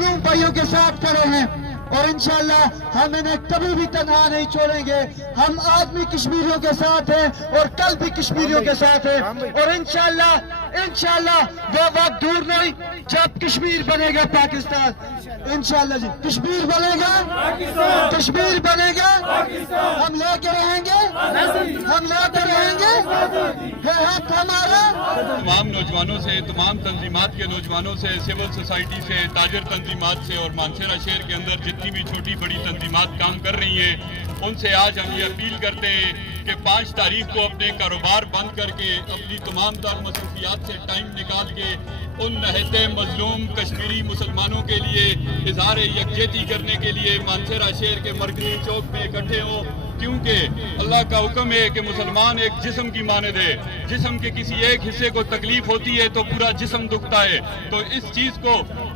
मजलूम भाइयों के साथ खड़े हैं और इंशाल्लाह हम इन्हें कभी भी तनहा नहीं छोड़ेंगे। हम आज भी कश्मीरियों के साथ हैं और कल भी कश्मीरियों के साथ हैं और इंशाल्लाह वो वक्त दूर नहीं जब कश्मीर बनेगा पाकिस्तान। इंशाल्लाह जी कश्मीर बनेगा, कश्मीर बनेगा, हम लेके रहेंगे, हम लेके रहेंगे, है हक हमारा। तमाम नौजवानों से, तमाम तंजीमात के नौजवानों से, सिविल सोसाइटी से, ताजर तंजीमात से और मानसरा शहर के अंदर जितनी भी छोटी बड़ी तंजीमात काम कर रही हैं, उनसे आज हम ये अपील करते हैं कि 5 तारीख को अपने कारोबार बंद करके अपनी तमाम तर मसरूफियात से टाइम निकाल के उन नहते मजलूम कश्मीरी मुसलमानों के लिए इजहार यकजहती करने के लिए मानसरा शहर के मरकजी चौक में इकट्ठे हों, क्योंकि अल्लाह का हुक्म है कि मुसलमान एक जिस्म की मानद है। जिस्म के किसी एक हिस्से को तकलीफ होती है तो पूरा जिस्म दुखता है। तो इस चीज को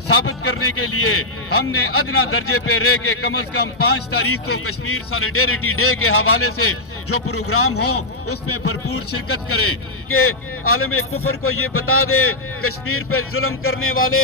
साबित करने के लिए हमने अदना दर्जे पे रह के कम अज कम 5 तारीख को कश्मीर सॉलिडेरिटी डे के हवाले से जो प्रोग्राम हो उसमें भरपूर शिरकत करें कि आलम कुफर को ये बता दे, कश्मीर पे जुल्म करने वाले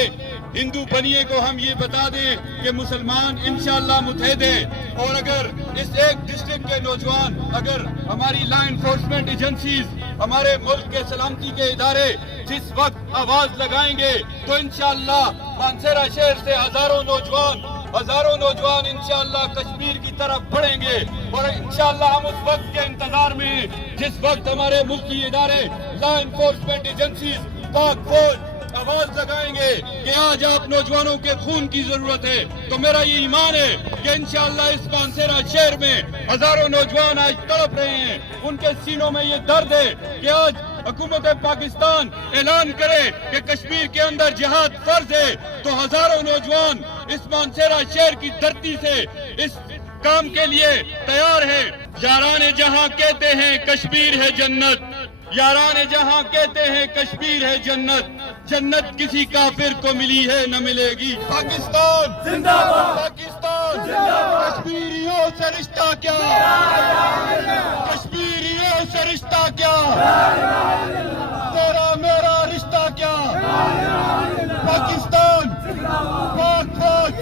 हिंदू बनिए को हम ये बता दें कि मुसलमान इंशाअल्लाह मुत्तहिद है। और अगर इस एक डिस्ट्रिक्ट के नौजवान, अगर हमारी लॉ एनफोर्समेंट एजेंसीज, हमारे मुल्क के सलामती के इदारे जिस वक्त आवाज लगाएंगे तो इंशाअल्लाह मानसरा शहर से हजारों नौजवान इंशाअल्लाह कश्मीर की तरफ बढ़ेंगे। और इंशाअल्लाह हम उस वक्त के इंतजार में हैं जिस वक्त हमारे मुल्की इदारे, लॉ एनफोर्समेंट एजेंसीज, पाक फौज आवाज लगाएंगे कि आज आप नौजवानों के खून की जरूरत है। तो मेरा ये ईमान है कि इंशाअल्लाह इस मानसरा शहर में हजारों नौजवान आज तड़प रहे हैं, उनके सीनों में ये दर्द है कि आज हुकूमत पाकिस्तान ऐलान करे कि कश्मीर के अंदर जिहाद फर्ज है, तो हजारों नौजवान इस मानसरा शहर की धरती से इस काम के लिए तैयार है। यारान जहां कहते हैं कश्मीर है जन्नत, यारान जहां कहते हैं कश्मीर है जन्नत, जन्नत किसी काफिर को मिली है न मिलेगी। पाकिस्तान जिंदाबाद, पाकिस्तान जिंदाबाद। कश्मीरियों से रिश्ता क्या, कश्मीरियों से रिश्ता क्या, तेरा मेरा रिश्ता क्या। पाकिस्तान, पाक फौज